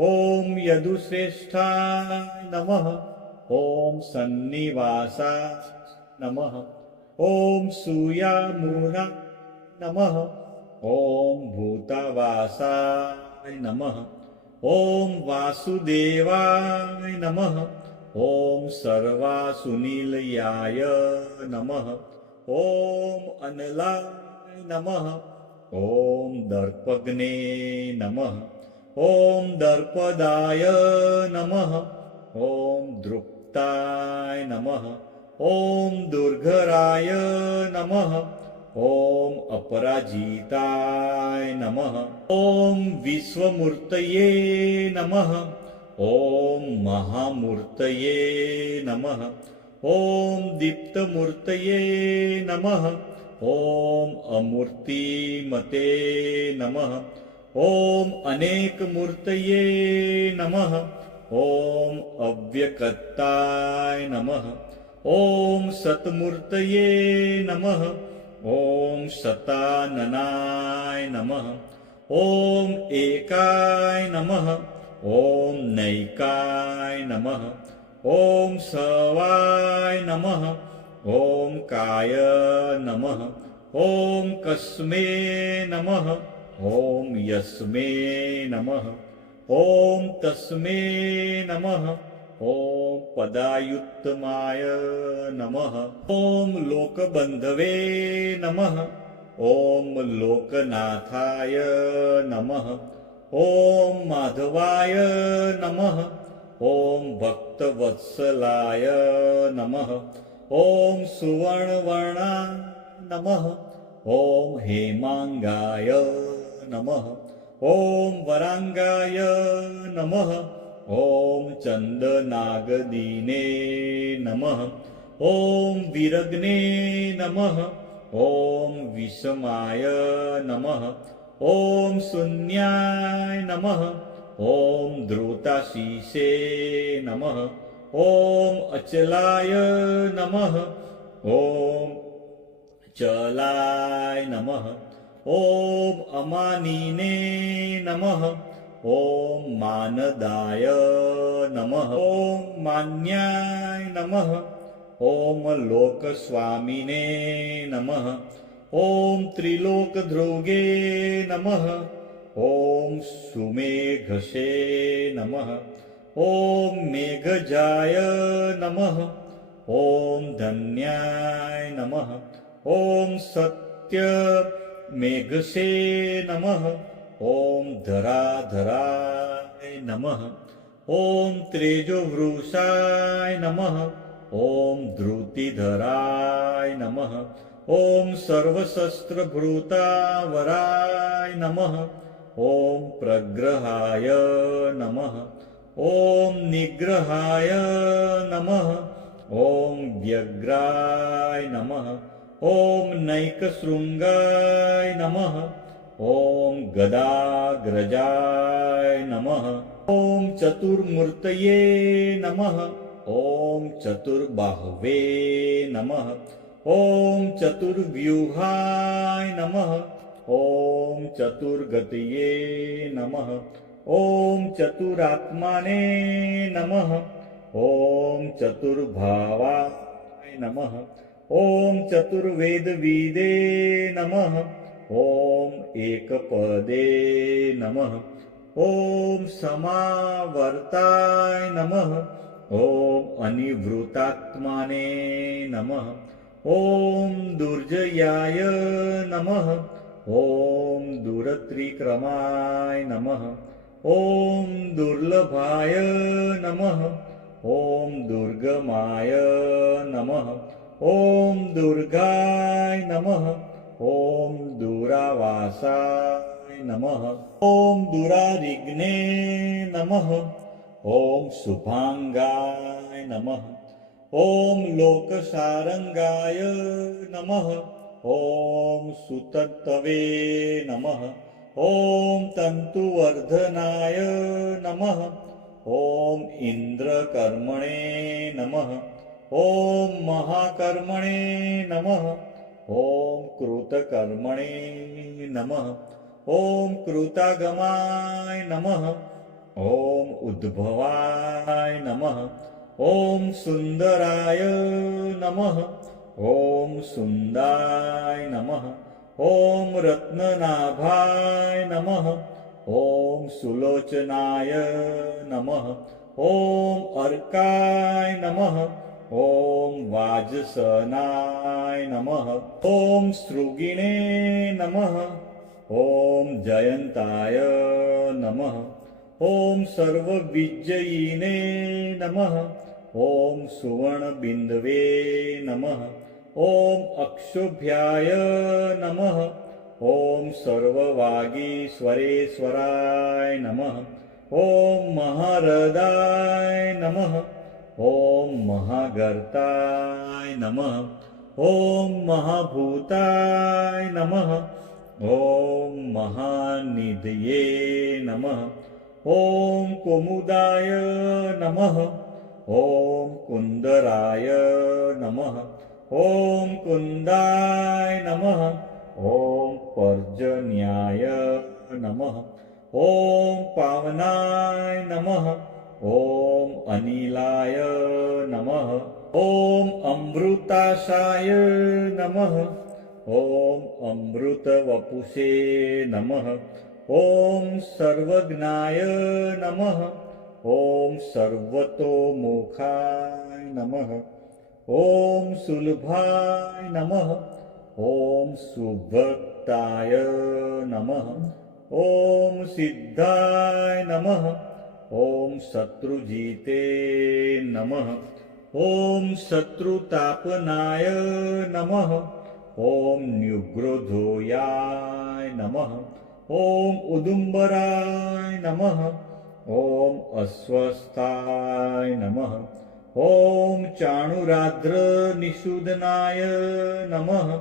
ॐ यदुश्रेष्ठाय नमः। ॐ सन्निवासाय नमः। ॐ सूयामूनाय नमः। ॐ भूतावासाय नमः। ॐ वासुदेवाय नमः। ॐ सर्वासुनिलयाय नमः। ॐ अनलाय नमः। ॐ दर्पग्ने नमः। ॐ दर्पदाय नमः। ॐ दृप्ताय नमः। ॐ दुर्धराय नमः। ॐ अपराजिताय नमः। ॐ विश्वमूर्तये नमः। ॐ महामूर्तये नमः। ॐ दीप्तमूर्तये नमः। ॐ अमूर्तिमते नमः। ॐ अनेकमूर्तये नमः। ॐ अव्यक्ताय नमः। ॐ सत्मूर्तये नमः। ॐ शताननाय नमः। ॐ एकाय नमः। ॐ नैकाय नमः। ॐ सवाय नमः। ॐ काय नमः। ॐ कस्मे नमः। ॐ यस्मे नमः। ॐ तस्मे नमः। ॐ पदायुत्तमाय नमः। ॐ लोकबन्धवे नमः। ॐ लोकनाथाय नमः। ॐ माधवाय नमः। ॐ भक्तवत्सलाय नमः। ॐ सुवर्णवर्णाय नमः। ॐ हेमांगाय नमः। ॐ वरांगाय नमः। ॐ चन्दनागदीने नमः। ॐ विरग्ने नमः। ॐ विषमाय नमः। ॐ शून्याय नमः। ॐ द्रुताशीषे नमः। ॐ अचलाय नमः। ॐ चलाय नमः। ॐ अमानिने नमः। ॐ मानदाय नमः। ॐ मान्याय नमः। ॐ लोकस्वामिने नमः। ॐ त्रिलोकध्रुगे नमः। ॐ सुमेघसे नमः। ॐ मेघजाय नमः। ॐ धन्याय नमः। ॐ सत्यमेघसे नमः। ॐ धराधराय नमः। ॐ तेजोवृषाय नमः। ॐ धृतिधराय नमः। ॐ सर्वशस्त्रभृतावराय नमः। ॐ प्रग्रहाय नमः। ॐ निग्रहाय नमः। ॐ व्यग्राय नमः। ॐ नैकशृङ्गाय नमः। ॐ गदाग्रजाय नमः। ॐ चतुर्मूर्तये नमः। ॐ चतुर्बाहवे नमः। ॐ चतुर्व्यूहाय नमः। ॐ चतुर्गतये नमः। ॐ चतुरात्माने नमः। ॐ चतुर्भावाय नमः। ॐ चतुर्वेदविदे नमः। ॐ एकपदे नमः। ॐ समावर्ताय नमः। ॐ अनिवृतात्माने नमः। ॐ दुर्जयाय नमः। ॐ दुरत्रिक्रमाय नमः। ॐ दुर्लभाय नमः। ॐ दुर्गमाय नमः। ॐ दुर्गाय नमः। ॐ दुरावासाय नमः। ॐ दुरारिग्ने नमः। ॐ शुभांगाय नमः। ॐ लोकसारंगाय नमः। ॐ सुतत्तवे नमः। ॐ तंतुवर्धनाय नमः। ॐ इन्द्रकर्मणे नमः ॐ महाकर्मणे नमः ॐ कृतकर्मणे नमः ॐ कृतागमाय नमः ॐ उद्भवाय नमः ॐ सुन्दराय नमः ॐ सुन्दाय नमः ॐ रत्ननाभाय नमः ॐ सुलोचनाय नमः ॐ अर्काय नमः ॐ वाजसनाय नमः ॐ सृगिणे नमः ॐ जयन्ताय नमः ॐ सर्वविजयिने नमः ॐ सुवर्णबिन्दवे नमः ॐ अक्षोभ्याय नमः ॐ सर्ववागीश्वरेश्वराय नमः ॐ महारदाय नमः ॐ महागर्ताय नमः ॐ महाभूताय नमः ॐ महानिधये नमः ॐ कुमुदाय नमः ॐ कुन्दराय नमः ॐ कुन्दाय नमः ॐ पर्जन्याय नमः ॐ पावनाय नमः ॐ अनिलाय नमः ॐ अमृताशाय नमः ॐ अमृतवपुषे नमः ॐ सर्वज्ञाय नमः ॐ सर्वतोमुखाय नमः ॐ सुलभाय नमः ॐ सुभक्ताय नमः ॐ सिद्धाय नमः ॐ शत्रुजिते नमः ॐ शत्रुतापनाय नमः ॐ न्युग्रोधोयाय नमः ॐ उदुम्बराय नमः ॐ अस्वस्थाय नमः ॐ चाणुराद्रनिषूदनाय नमः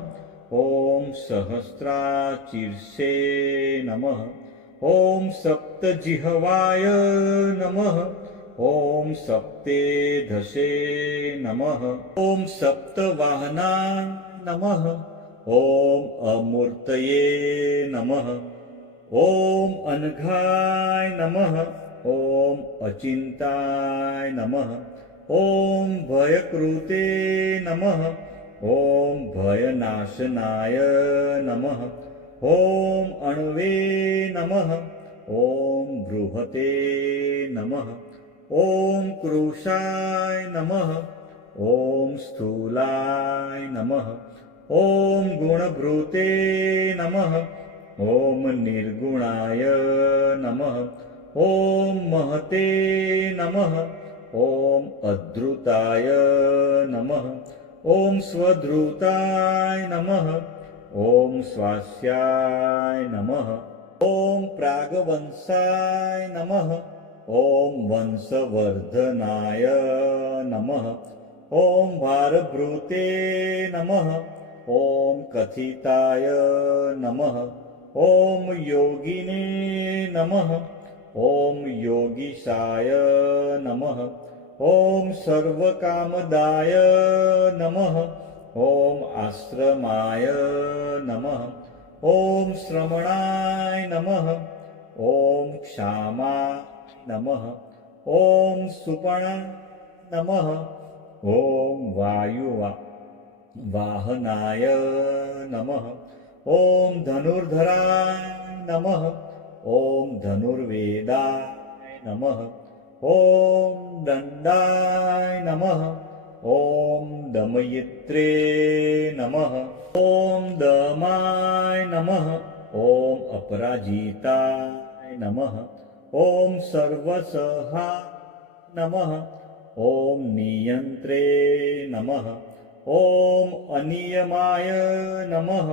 ॐ सहस्राचीर्षे नमः ॐ सप्तजिह्वाय नमः ॐ सप्तेधसे नमः ॐ सप्तवाहनाय नमः ॐ अमूर्तये नमः ॐ अनघाय नमः ॐ अचिन्ताय नमः ॐ भयकृते नमः ॐ भयनाशनाय नमः ॐ अण्वे नमः ॐ बृहते नमः ॐ कृशाय नमः ॐ स्थूलाय नमः ॐ गुणभृते नमः ॐ निर्गुणाय नमः ॐ महते नमः ॐ अद्रुताय नमः ॐ स्वधृताय नमः ॐ स्वास्याय नमः ॐ प्रागवंशाय नमः ॐ वंशवर्धनाय नमः ॐ भारभृते नमः ॐ कथिताय नमः ॐ योगिने नमः ॐ योगीशाय नमः ॐ सर्वकामदाय नमः ॐ आश्रमाय नमः ॐ श्रमणाय नमः ॐ क्षामाय नमः ॐ सुपणाय नमः ॐ वायुवाहनाय नमः ॐ धनुर्धराय नमः ॐ धनुर्वेदाय नमः ॐ दण्डाय नमः ॐ दमयित्रे नमः ॐ दमाय नमः ॐ अपराजिताय नमः ॐ सर्वसहा नमः ॐ नियन्त्रे नमः ॐ अनियमाय नमः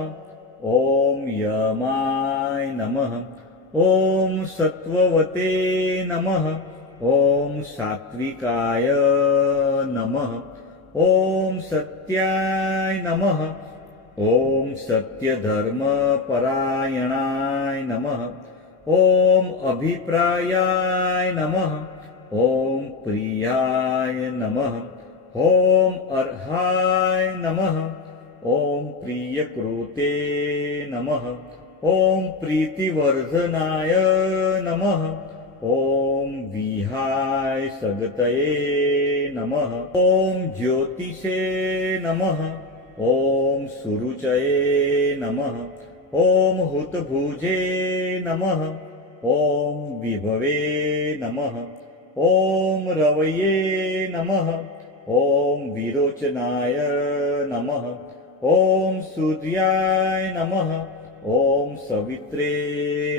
ॐ यमाय नमः ॐ सत्त्ववते नमः ॐ सात्विकाय नमः ॐ सत्याय नमः ॐ सत्यधर्मपरायणाय नमः ॐ अभिप्रायाय नमः ॐ प्रियाय नमः ॐ अर्हाय नमः ॐ प्रियकृते नमः ॐ प्रीतिवर्धनाय नमः ॐ विहाय सगतये नमः ॐ ज्योतिषे नमः ॐ सुरुचये नमः ॐ हुतभुजे नमः ॐ विभवे नमः ॐ रवये नमः ॐ विरोचनाय नमः ॐ सूर्याय नमः ॐ सवित्रे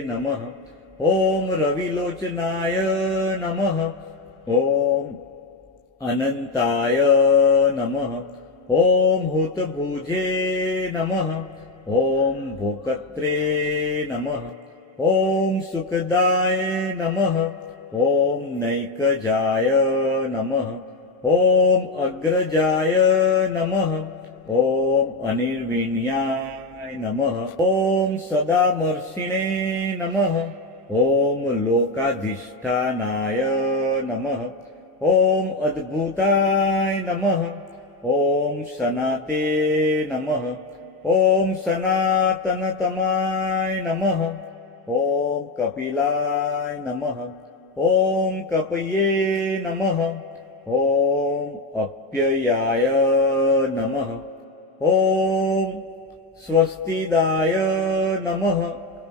नमः ॐ रविलोचनाय नमः ॐ अनन्ताय नमः ॐ हुतभुजे नमः ॐ भोकत्रे नमः ॐ सुखदाय नमः ॐ नैकजाय नमः ॐ अग्रजाय नमः ॐ अनिर्विण्याय नमः ॐ सदामर्षिणे नमः ॐ लोकाधिष्ठानाय नमः ॐ अद्भुताय नमः ॐ सनाते नमः ॐ सनातनतमाय नमः ॐ कपिलाय नमः ॐ कपये नमः ॐ अप्ययाय नमः ॐ स्वस्तिदाय नमः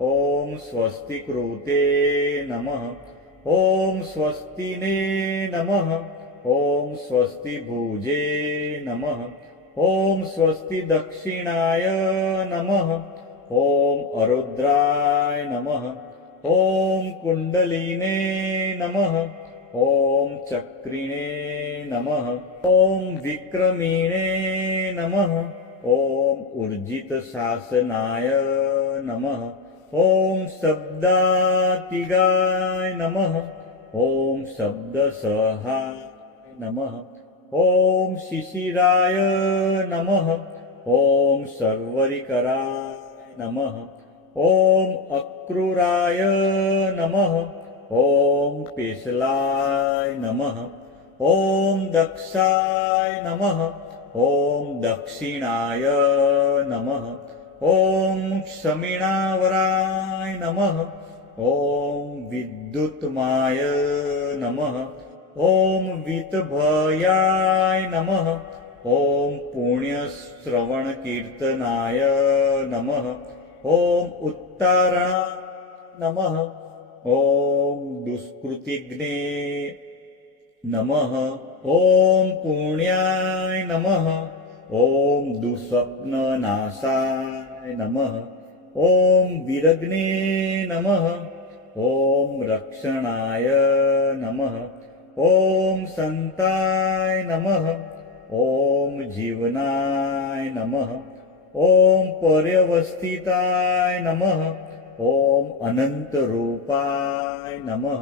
ॐ स्वस्तिकृते नमः ॐ स्वस्तिने नमः ॐ स्वस्तिभुजे नमः ॐ स्वस्तिदक्षिणाय नमः ॐ अरुद्राय नमः ॐ कुण्डलिने नमः ॐ चक्रिणे नमः ॐ विक्रमिणे नमः ॐ ऊर्जितशासनाय नमः ॐ शब्दातिगाय नमः ॐ शब्दसहाय नमः ॐ शिशिराय नमः ॐ सर्वरिकराय नमः ॐ अक्रूराय नमः ॐ पेशलाय नमः ॐ दक्षाय नमः ॐ दक्षिणाय नमः ॐ क्षमिणावराय नमः ॐ विद्युत्माय नमः ॐ वितभयाय नमः ॐ पुण्यश्रवणकीर्तनाय नमः ॐ उत्तारणाय नमः ॐ दुष्कृतिघ्ने नमः ॐ पुण्याय नमः ॐ दुःस्वप्ननाशाय नमः ॐ विरग्ने नमः ॐ रक्षणाय नमः ॐ संताय नमः ॐ जीवनाय नमः ॐ पर्यवस्थिताय नमः ॐ अनन्तरूपाय नमः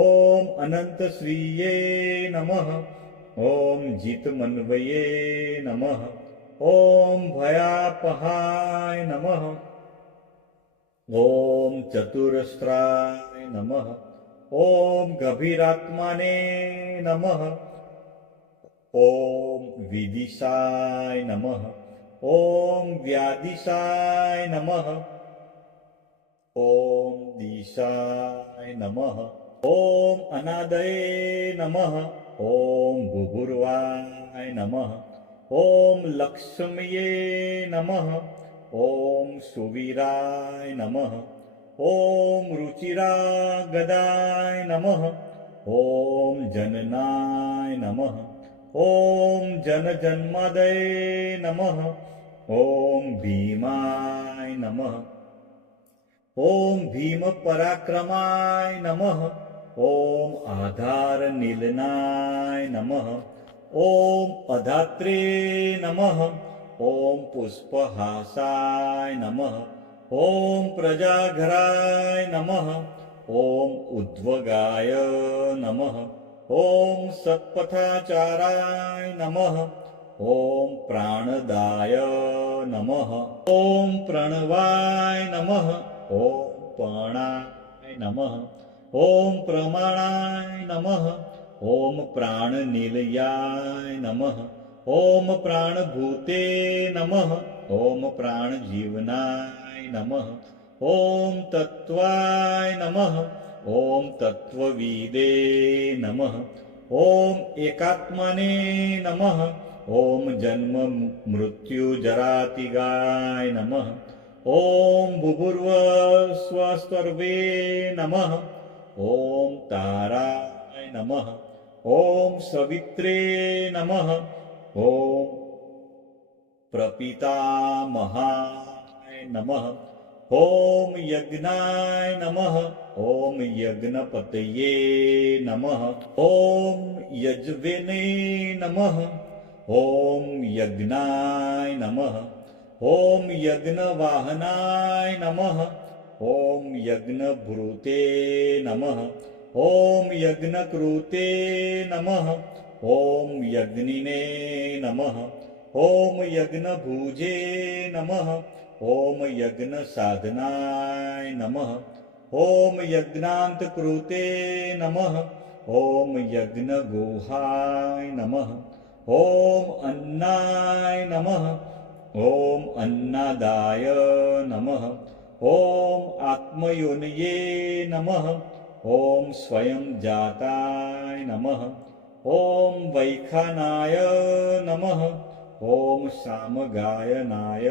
ॐ अनन्तश्रिये नमः ॐ जितमन्वये नमः ॐ भयापहाय नमः ॐ चतुरस्राय नमः ॐ गभीरात्माने नमः ॐ विदिशाय नमः ॐ व्यादिशाय नमः ॐ दिशाय नमः ॐ अनादये नमः ॐ भूभुर्वाय नमः ॐ लक्ष्म्ये नमः ॐ सुवीराय नमः ॐ रुचिरागदाय नमः ॐ जननाय नमः ॐ जनजन्मादये नमः ॐ भीमाय नमः ॐ भीमपराक्रमाय नमः ॐ आधारनिलनाय नमः ॐ अधात्रे नमः ॐ पुष्पहासाय नमः ॐ प्रजाघराय नमः ॐ उद्वगाय नमः ॐ सत्पथाचाराय नमः ॐ प्राणदाय नमः ॐ प्रणवाय नमः ॐ प्राणाय नमः ॐ प्रमाणाय नमः ॐ प्राणनिलयाय नमः ॐ प्राणभूते नमः ॐ प्राणजीवनाय नमः ॐ तत्त्वाय नमः ॐ तत्त्वविदे नमः ॐ एकात्मने नमः ॐ जन्म मृत्युजरातिगाय नमः ॐ भूर्भुवस्वस्सर्वे नमः ॐ ताराय नमः ॐ सवित्रे नमः ॐ प्रपितामहाय नमः ॐ यज्ञाय नमः ॐ यज्ञपतये नमः ॐ यज्ञवेने नमः ॐ यज्ञाय नमः ॐ यज्ञवाहनाय नमः ॐ यज्ञभृते नमः ॐ यज्ञकृते नमः ॐ यज्ञिने नमः ॐ यज्ञभुजे नमः ॐ यज्ञसाधनाय नमः ॐ यज्ञान्तकृते नमः ॐ यज्ञगुहाय नमः ॐ अन्नाय नमः ॐ अन्नदाय नमः ॐ आत्मयोनये नमः ॐ स्वयं जाताय नमः ॐ वैखानाय नमः ॐ सामगायनाय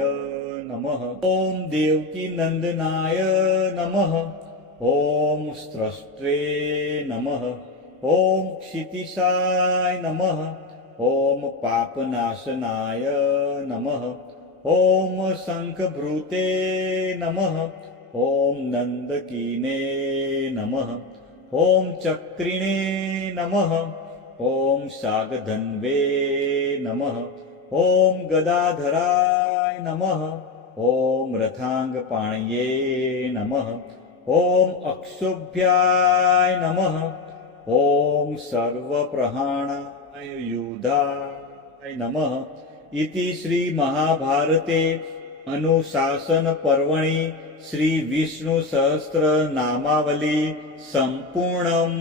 नमः ॐ देवकीनन्दनाय नमः ॐ स्रष्टे नमः ॐ क्षितिशाय नमः ॐ पापनाशनाय नमः ॐ शङ्खभृते नमः ॐ नन्दकीने नमः ॐ चक्रिणे नमः ॐ शागधन्वे नमः ॐ गदाधराय नमः ॐ रथाङ्गपाणये नमः ॐ अक्षोभ्याय नमः ॐ सर्वप्रहाणाय युधाय नमः इति श्रीमहाभारते अनुशासनपर्वणि श्रीविष्णुसहस्रनामावली सम्पूर्णम्।